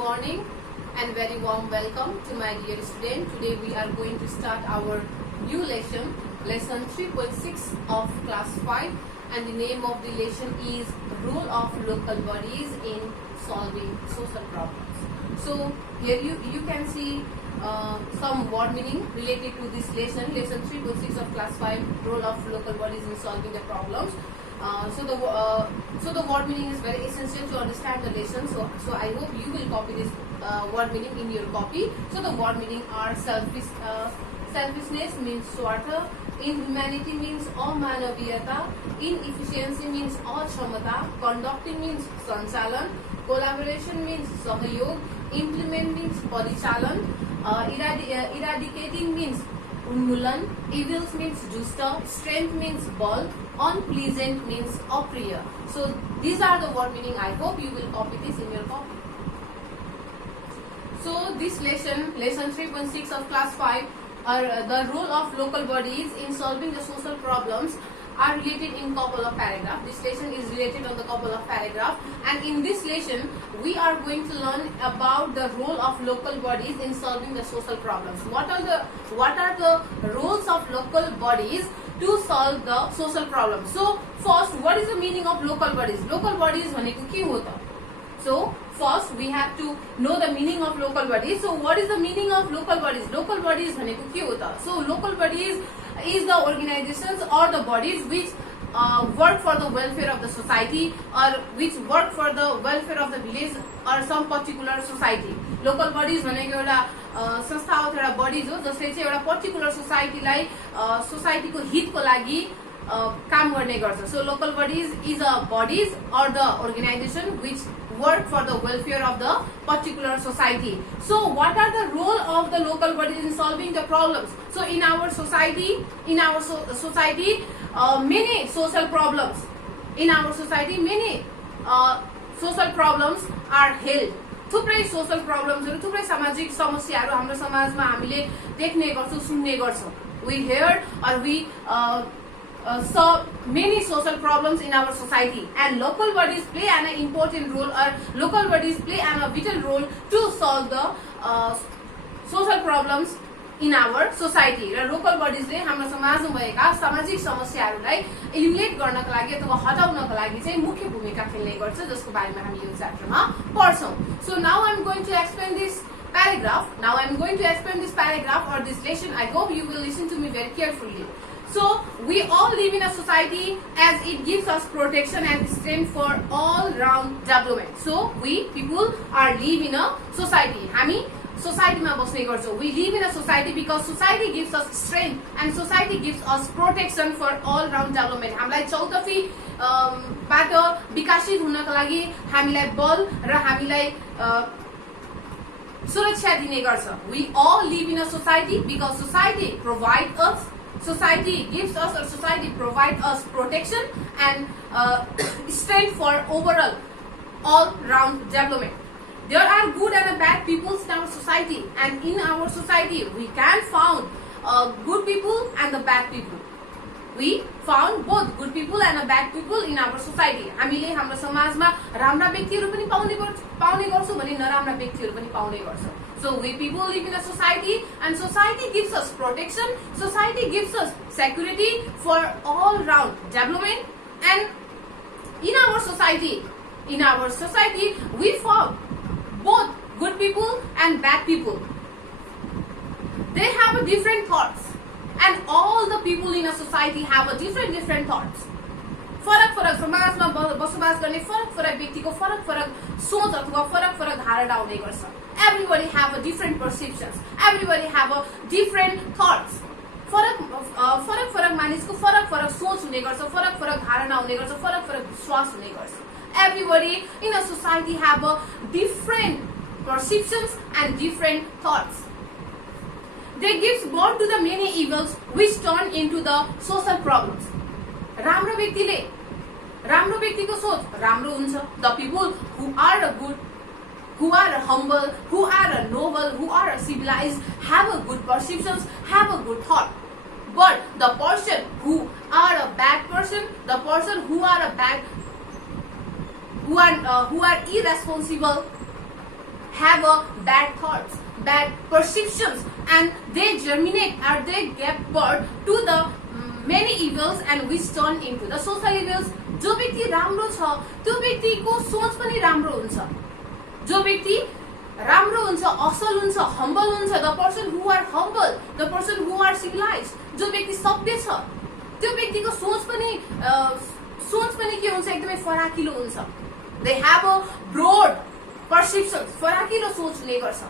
morning and very warm welcome to my dear student. Today we are going to start our new lesson 3.6 of class 5, and the name of the lesson is Role of Local Bodies in Solving Social Problems. So here you can see some word meaning related to this lesson 3.6 of class 5, Role of Local Bodies in Solving the Problems. So the word meaning is very essential to understand the lesson. So I hope you will copy this word meaning in your copy. So the word meaning are selfishness means swartha, inhumanity means amanaviyata, inefficiency means akshamata, conducting means sanchalan, collaboration means sahayog, implement means parichalan, eradicating means unmulan, evils means justa, strength means ball, unpleasant means apriya. So these are the word meaning. I hope you will copy this in your copy. So this lesson 3.6 of class 5, are the role of local bodies in solving the social problems, are related in couple of paragraph. This lesson is related on the couple of paragraph, and in this lesson we are going to learn about the role of local bodies in solving the social problems. What are the roles of local bodies to solve the social problems? So first, what is the meaning of local bodies? Local bodies भनेको के हो त? So first we have to know the meaning of local bodies. So what is the meaning of local bodies? Local bodies भनेको के हो त? So local bodies is the organizations or the bodies which work for the welfare of the society, or which work for the welfare of the village or some particular society. Local bodies भनेको एउटा संस्था हो, एउटा bodies हो जसले चाहिँ एउटा particular सोसाइटीलाई सोसाइटीको हितको लागि काम गर्ने गर्छ. So local bodies is a bodies or the organization which work for the welfare of the particular society. So what are the role of the local bodies in solving the problems? So in our society, many social problems. In our society, many social problems are held. थुप्रै social प्रब्लम्सहरु, थुप्रै सामाजिक समस्याहरु हाम्रो समाजमा हामीले देख्ने गर्छौं, सुन्ने गर्छौं. We heard or we saw many social problems in our society, and local bodies play an important role, or local bodies play a vital role to solve the social problems in our society. र local bodies ले हाम्रो समाजमा भएका सामाजिक समस्याहरूलाई eliminate गर्नको लागि अथवा हटाउनको लागि चाहिँ मुख्य भूमिका खेल्ने गर्छ, जसको बारेमा हामी यो च्याप्टरमा पढ्छौं. So now I'm going to explain this paragraph. Or this lesson. I hope you will listen to me very carefully. So we all live in a society as it gives us protection and strength for all round development. So we people are live in a society. हामी सोसाइटीमा बस्ने गर्छौं. We live in a society because society gives us strength and society gives us protection for all round development. हामीलाई चौतर्फी बाट विकसित हुनको लागि हामीलाई बल र हामीलाई सुरक्षा दिने गर्छ. We all live in a society because society provides us, society gives us, or society provides us protection and strength for overall all round development. There are good and bad people in our society, and in our society we can find good people and the bad people. We found both good people and bad people in our society. हामीले हाम्रो समाजमा राम्रा व्यक्तिहरु पनि पाउने गर्छौं भने नराम्रा व्यक्तिहरु पनि पाउने गर्छौं. So we people live in a society, and society gives us protection, society gives us security for all round development. And in our society we found both good people and bad people. They have different thoughts, and all the people in a society have a different thoughts. फरक समाजमा बसोबास गर्ने फरक व्यक्तिको फरक सोच अथवा फरक धारणा हुने गर्छ. Everybody have a different perceptions, everybody have a different thoughts. फरक मानिसको फरक सोच हुने गर्छ, फरक धारणा हुने गर्छ, फरक विश्वास हुने गर्छ. Everybody in a society have a different perceptions and different thoughts. They gives birth to the many evils which turn into the social problems. राम्रो व्यक्तिको सोच राम्रो हुन्छ. The people who are good, who are humble, who are noble, who are civilized, have a good perceptions, have a good thought. But the person who are a bad person, the person who are a bad, who are irresponsible, have a bad thoughts, bad perceptions, and they germinate or they give birth to the many evils and which turn into the social evils. जो व्यक्ति राम्रो छ त्यो व्यक्तिको सोच पनि राम्रो हुन्छ, जो व्यक्ति राम्रो हुन्छ, असल हुन्छ, हम्बल हुन्छ, the person who are humble, the person who are civilize, जो व्यक्ति सभ्य छ त्यो व्यक्तिको सोच पनि के हुन्छ, एकदमै फराकिलो हुन्छ. They have a broad perception, फराकिलो सोच हुने गर्छ.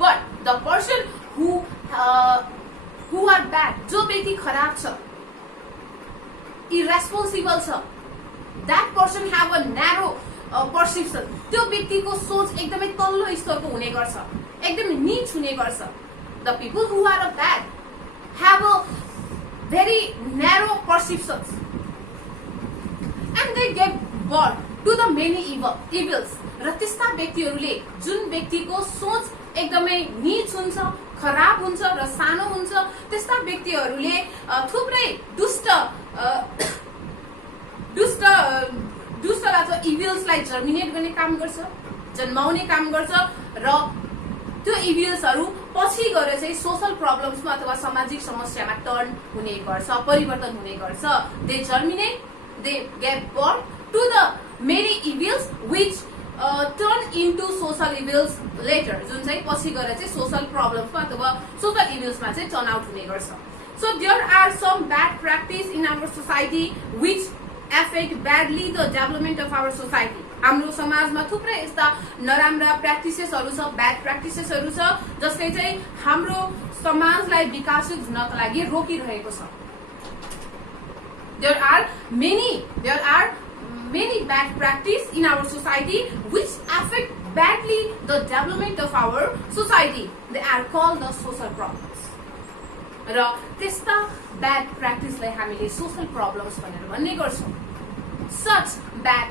But the person who are bad, जो व्यक्ति खराब छ, इरेस्पोन्सिबल छ, that person have a narrow perception, त्यो व्यक्तिको सोच एकदमै तल्लो स्तरको हुने गर्छ, एकदमै नीच हुने गर्छ. The people who are a bad have a very narrow perceptions and they give birth to the many evils. र त्यस्ता व्यक्तिहरूले, जुन व्यक्तिको सोच एकदमै नीच हुन्छ, खराब हुन्छ र सानो हुन्छ, त्यस्ता व्यक्तिहरूले थुप्रै दुष्टलाई इभिल्सलाई जर्मिनेट गर्ने काम गर्छ, जन्माउने काम गर्छ. र त्यो इभिल्सहरू पछि गएर चाहिँ सोशल प्रब्लम्समा अथवा सामाजिक समस्यामा टर्न हुने गर्छ, परिवर्तन हुने गर्छ. They germinate, they get birth to the many evils which turn into social evils later, जुन चाहिँ पछि गएर चाहिँ सोशल प्रब्लम्समा अथवा सोशल इभिल्समा चाहिँ टर्न आउट हुने गर्छ. So there are some bad practice in our society which affect badly the development of our society. हाम्रो समाजमा थुप्रै यस्ता नराम्रा प्र्याक्टिसेसहरू छ, ब्याड प्र्याक्टिसेसहरू छ, जसले चाहिँ हाम्रो समाजलाई विकसित हुनका लागि रोकिरहेको छ. There are many bad practice in our society which affect badly the development of our society. They are called the social problems. र त्यस्ता bad practice लाई हामीले social problems भनेर भन्ने गर्छौं. Such bad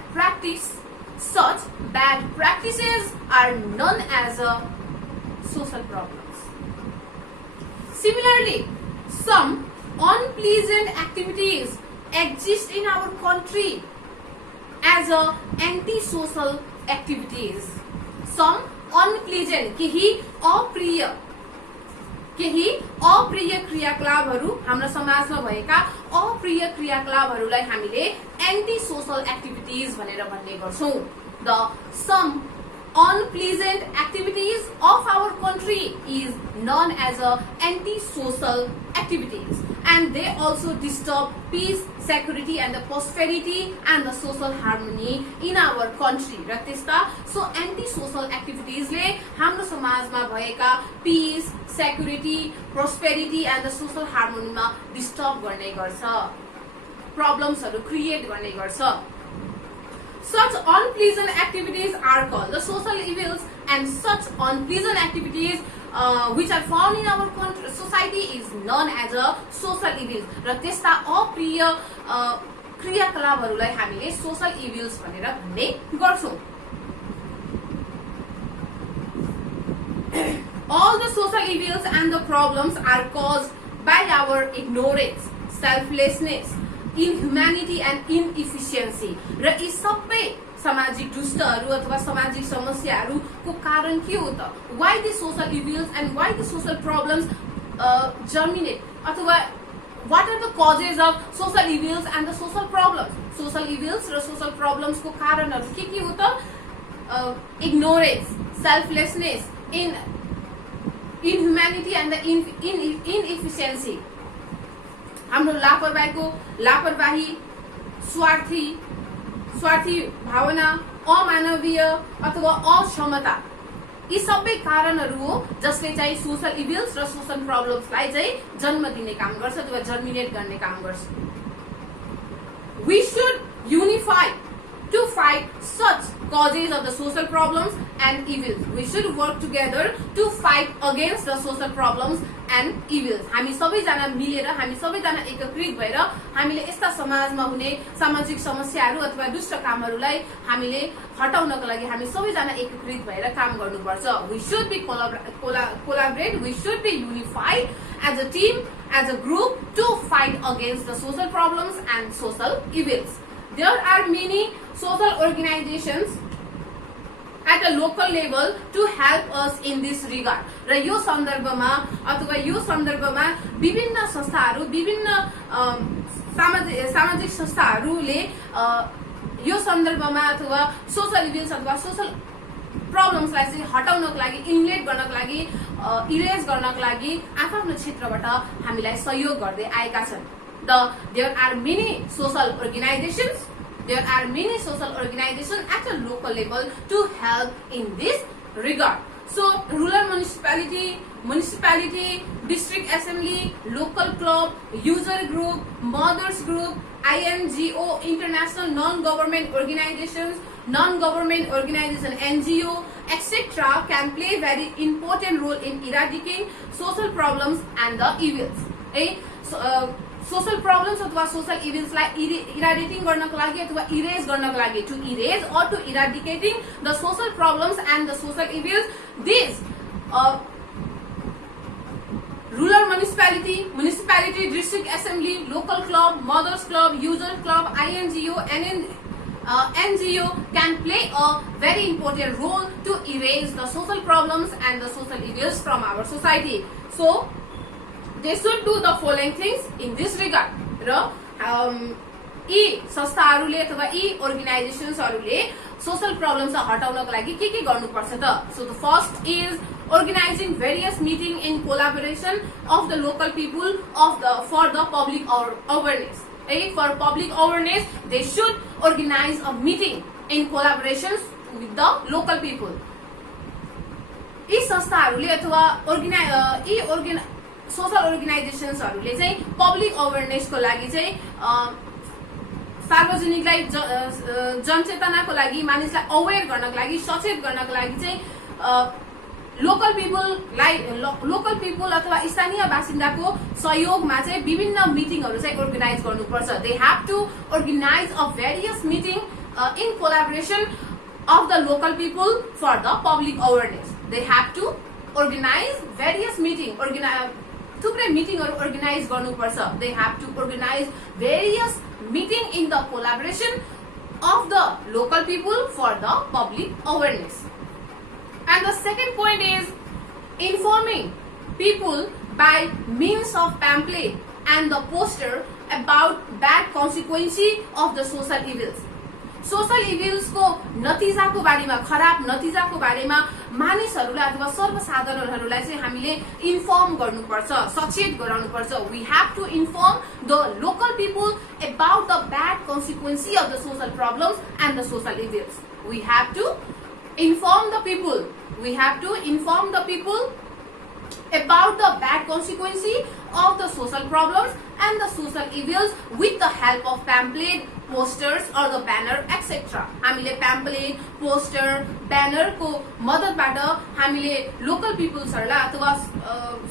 practices are known as social problems. Similarly, some unpleasant activities exist in our country as anti-social activities. Some unpleasant, केही अप्रिय क्रियाकलापहरू, हाम्रो समाजमा भएका अप्रिय क्रियाकलापहरूलाई हामीले एन्टी सोशल एक्टिभिटीज भनेर भन्ने गर्छौं. The some unpleasant activities of our country is known as anti-social activities, and they also disturb peace, security and the prosperity and the social harmony in our country. र त्यस्ता anti-social activities ले हाम्रो समाजमा भएका peace, security, prosperity and the social harmony मा disturb गर्ने गर्छ, problemsहरू create गर्ने गर्छ. Such unpleasant activities are called the social evils, and such unpleasant activities which are found in our society is known as social evils. र त्यस्ता अप्रिय क्रियाकलापहरूलाई हामीले social evils भनेर भन्ने गर्छौं. All the social evils and the problems are caused by our ignorance, selflessness, inhumanity and inefficiency. र यी सबै सामाजिक दुष्टहरू अथवा सामाजिक समस्याहरूको कारण के हो त? Why the social evils and why the social problems germinate? अथवा what are the causes of social evils and the social problems? Social evils र social problems को कारणहरू के हो त? Ignorance, selflessness, inhumanity and the inefficiency. हाम्रो लापरवाही, स्वार्थी भावना, अमानवीय अथवा अक्षमता, यी सबै कारणहरू हो जसले चाहिँ सोशल इभिल्स र सोशल प्रब्लम्सलाई चाहिँ जन्म दिने काम गर्छ अथवा जर्मिनेट गर्ने काम गर्छ. We should unify to fight such causes of the social problems and evils. We should work together to fight against the social problems and evils. हामी सबैजना मिलेर, हामी सबैजना एकत्रित भएर हामीले यस्ता समाजमा हुने सामाजिक समस्याहरू अथवा दुष्ट कामहरूलाई हामीले हटाउनको लागि हामी सबैजना एकत्रित भएर काम गर्नुपर्छ. We should be collaborate, we should be unified as a team, as a group to fight against the social problems and social evils. There are many social organizations at a local level to help us in this regard. र यो सन्दर्भमा अथवा यो सन्दर्भमा विभिन्न संस्थाहरू विभिन्न सामाजिक संस्थाहरूले यो सन्दर्भमा अथवा सोशल इभिल्स अथवा सोशल प्रब्लम्सलाई चाहिँ हटाउनको लागि इलिमिनेट गर्नको लागि इरेज गर्नको लागि आफ्नो क्षेत्रबाट हामीलाई सहयोग गर्दै आएका छन्. There are many social organizations. There are many social organizations at a local level to help in this regard. So, rural municipality, district assembly, local club, user group, mothers group, INGO, international non-government organizations, NGO, etc. can play very important role in eradicating social problems and the evils. Social problems अथवा social evils लाई eradicating गर्नको लागि अथवा erase गर्नको लागि, to erase or to eradicating the social problems and the social evils, these rural municipality, district assembly, local club, mothers club, user club, INGO, NGO can play a very important role to erase the social problems and the social evils from our society. So they should do the following things in this regard. यी संस्थाहरूले अथवा यी अर्गनाइजेसन्सहरूले social problems हटाउनको लागि के गर्नुपर्छ त? So the first is organizing various meeting in collaboration of the local people for the public awareness. For public awareness, they should organize a meeting in collaboration with the local people. यी संस्थाहरूले अथवा social अर्गनाइजेसन्सहरूले चाहिँ public अवेरनेसको लागि चाहिँ सार्वजनिकलाई जनचेतनाको लागि मानिसलाई अवेर गर्नको लागि सचेत गर्नको लागि चाहिँ लोकल पिपल अथवा स्थानीय बासिन्दाको सहयोगमा चाहिँ विभिन्न मिटिङहरू चाहिँ अर्गनाइज गर्नुपर्छ. They have to organize a various meeting in collaboration of the local people for the public awareness. They have to organize various meeting थुप्रै मिटिङहरू अर्गनाइज गर्नुपर्छ. They have to organize various meeting in the collaboration of the local people for the public awareness. And the second point is informing people by means of pamphlet and the poster about bad consequences of the social evils. Social इभिल्सको नतिजाको बारेमा खराब नतिजाको बारेमा मानिसहरूलाई अथवा सर्वसाधारणहरूलाई चाहिँ हामीले inform गर्नुपर्छ, सचेत गराउनुपर्छ. We have to inform the local people about the bad consequence of the social problems and the social evils. We have to inform the people. We have to inform the people about the bad consequences of the social problems and the social evils with the help of pamphlet, posters or the banner, etc. हामीले pamphlet, poster, banner को मद्दतबाट हामीले local peoplesहरूलाई अथवा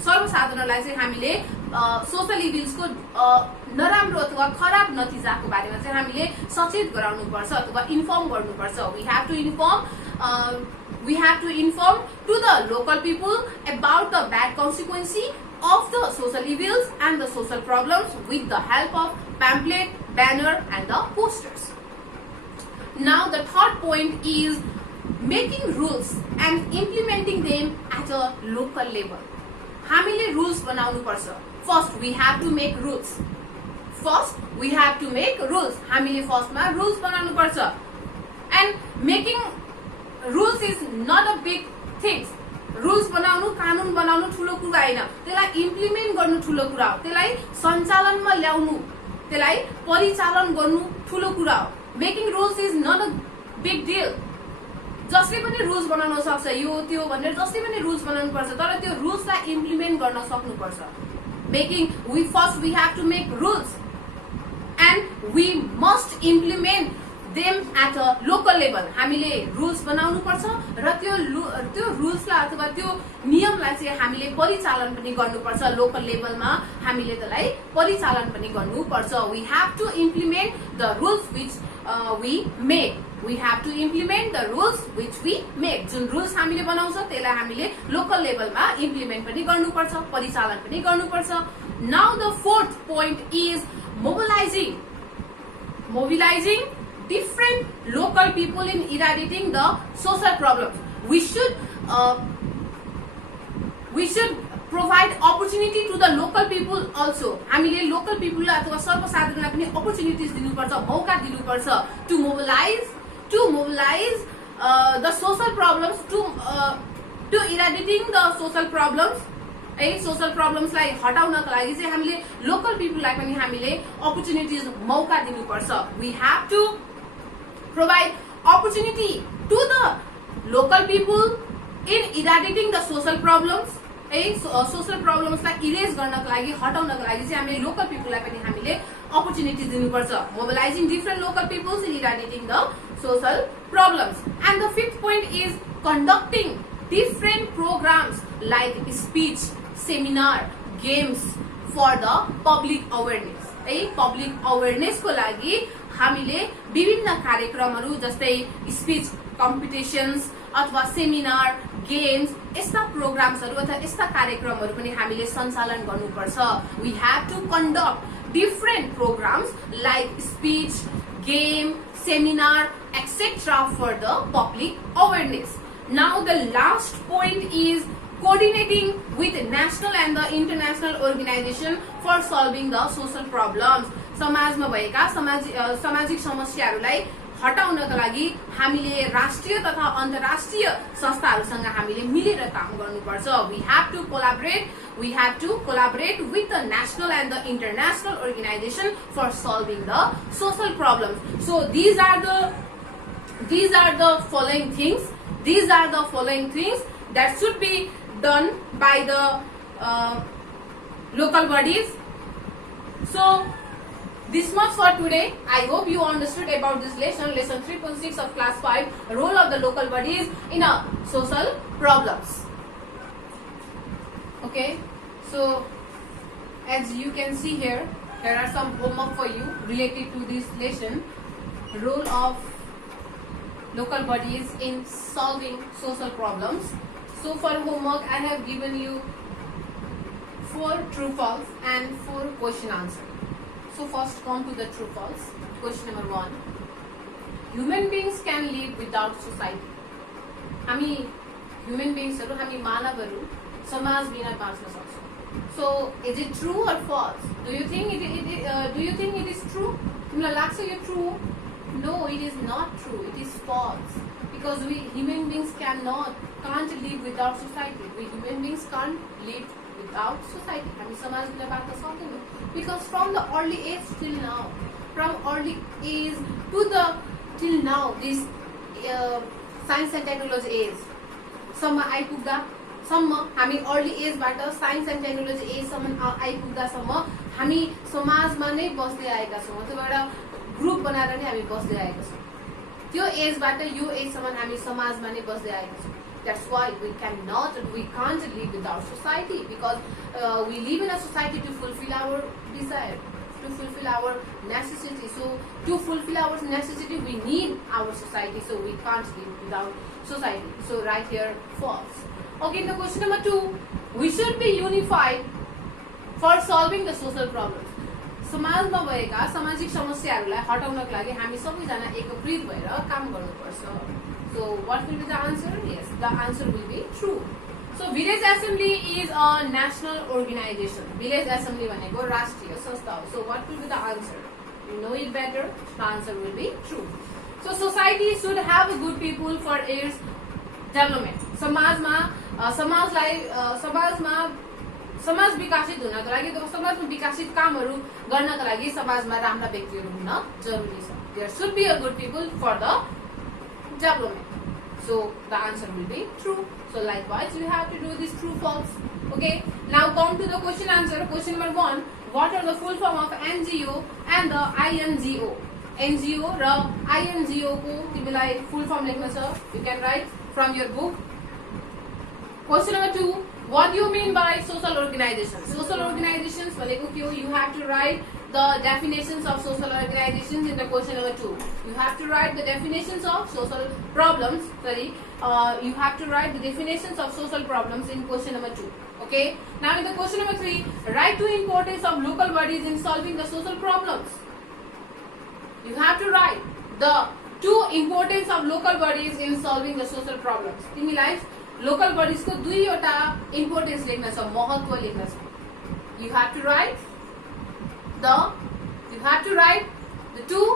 सर्वसाधारणलाई चाहिँ हामीले social evils को नराम्रो अथवा खराब नतिजाको बारेमा चाहिँ हामीले सचेत गराउनुपर्छ अथवा इन्फर्म गर्नुपर्छ. We have to inform to the local people about the bad consequences of the social evils and the social problems with the help of pamphlet, banner and the posters. Now the third point is making rules and implementing them at a local level. हामीले rules बनाउनु पर्छ. First we have to make rules. हामीले फर्स्टमा rules बनाउनु पर्छ. And making rules is not a big thing. Rules बनाउनु, कानुन बनाउनु ठुलो कुरा हैन. त्यसलाई इम्प्लिमेन्ट गर्नु ठुलो कुरा हो. त्यसलाई सञ्चालनमा ल्याउनु, त्यसलाई परिचालन गर्नु ठुलो कुरा हो. Making rules is not a big deal. जसले पनि रुल्स बनाउन सक्छ, यो त्यो भनेर जसले पनि रुल्स बनाउनु पर्छ, तर त्यो रुल्सलाई इम्प्लिमेन्ट गर्न सक्नु पर्छ. we have to make rules and we must implement them at a local level. हामीले रुल्स बनाउनु पर्छ र त्यो रुल्सलाई अथवा त्यो नियमलाई चाहिँ हामीले परिचालन पनि गर्नुपर्छ. लोकल लेभलमा हामीले त्यसलाई परिचालन पनि गर्नुपर्छ. we have to implement the rules which we make. जुन रुल्स हामीले बनाउँछ त्यसलाई हामीले लोकल लेभलमा इम्प्लिमेन्ट पनि गर्नुपर्छ, परिचालन पनि गर्नुपर्छ. Now the fourth point is mobilizing different local people in eradicating the social problems. We should provide opportunity to the local people also. हामीले local people लाई अथवा सर्वसाधारणलाई पनि opportunities दिनुपर्छ, मौका दिनुपर्छ to mobilize the social problems, to eradicating the social problems. Social प्रब्लम्सलाई हटाउनको लागि चाहिँ हामीले लोकल पिपललाई पनि हामीले अपर्च्युनिटिज मौका दिनुपर्छ. We have to provide opportunity to the local people in eradicating the social problems. Social प्रब्लम्सलाई इरेज गर्नको लागि हटाउनको लागि चाहिँ हामीले लोकल पिपललाई पनि हामीले अपर्च्युनिटिज दिनुपर्छ. Mobilising different local peoples in eradicating the social problems. And the fifth point is conducting different programs like speech, seminar, games for the public awareness. Public awareness को लागि हामीले विभिन्न कार्यक्रमहरू जस्तै स्पीच कम्पिटिशन्स अथवा सेमिनार, गेम्स, यस्ता प्रोग्राम्सहरू अथवा यस्ता कार्यक्रमहरू पनि हामीले सञ्चालन गर्नुपर्छ. We have to conduct different programs like speech, game, seminar, etc. for the public awareness. Now the last point is coordinating with national and the international organization for solving the social problems. समाजमा भएका सामाजिक समस्याहरूलाई हटाउनका लागि हामीले राष्ट्रिय तथा अन्तर्राष्ट्रिय संस्थाहरूसँग हामीले मिलेर काम गर्नुपर्छ. We have to collaborate with the national and the international organization for solving the social problems. So these are the following things. These are the following things that should be done by the local bodies. So this much for today. I hope you understood about this lesson 3.6 of class 5, role of the local bodies in a social problems. Okay, so as you can see here, there are some homework for you related to this lesson. Role of local bodies in solving social problems. So for homework, I have given you 4 true false and 4 question answer. So first come to the true false. Question number 1. Human beings can live without society. हामी human beings हामी मानवहरू समाज बिना बाँच्न सक्छौँ. So is it true or false? Do you think it is true? तिमीलाई लाग्छ यो true? No, it is not true. It is false. Because we human beings can't live without society. We human beings can't live without society. हामी समाज बिना बाँच्न सक्दैनौँ. Because from the early age till now, till now, this science and technology age सम्म आइपुग्दासम्म हामी early एजबाट science and technology एजसम्म आइपुग्दासम्म हामी समाजमा नै बस्दै आएका छौँ. अथवा एउटा ग्रुप बनाएर नै हामी बस्दै आएका छौँ. त्यो एजबाट यो एजसम्म हामी समाजमा नै बस्दै आएका छौँ. That's why we can't live without society, because we live in a society to fulfill our desire, to fulfill our necessity. So to fulfill our necessity, we need our society. So we can't live without society. So right here, false. Okay, the question number 2. We should be unified for solving the social problems. समाजमा भएका सामाजिक समस्याहरूलाई हटाउनको लागि हामी सबैजना एकत्रित भएर काम गर्नुपर्छ. So what will be the answer? Yes, the answer will be true. So village assembly is a national organization. Village assembly भनेको राष्ट्रिय संस्था हो. So what will be the answer? You know it better. The answer will be true. So society should have good people for its development. समाज विकसित हुनको लागि, समाजमा विकसित कामहरू गर्नका लागि समाजमा राम्रा व्यक्तिहरू हुन जरुरी छ. There should be a good people for the development. So the answer will be true. So likewise, you have to do this true false. Okay. Now come to the question answer. Question number 1. What are the full form of NGO and the INGO? NGO र INGO को तिमीलाई full form लेख्न छ. You can write from your book. Question number 2. What do you mean by social organizations? Social organizations भनेको के हो? You have to write the definitions of social organizations in the question number 2. You have to write the definitions of social problems. You have to write the definitions of social problems in question number 2. Okay. Now in the question number 3, write the importance of local bodies in solving the social problems. You have to write the two importance of local bodies in solving the social problems. तिमीलाई local bodies को दुईवटा importance लेख्न छ, महत्व लेख्न छ. You have to write the two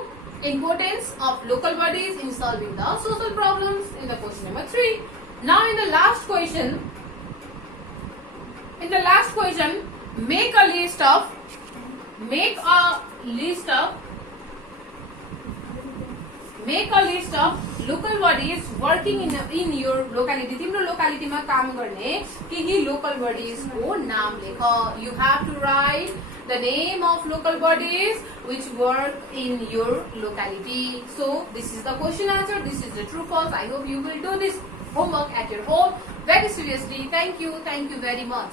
importance of local bodies in solving the social problems in the question number 3. Now in the last question, make a list of local bodies working in your locality. तिम्रो locality मा काम गर्ने केही local bodies को नाम लेख. You have to write the name of local bodies which work in your locality. So this is the question answer. This is the true false. I hope you will do this homework at your home very seriously. Thank you very much.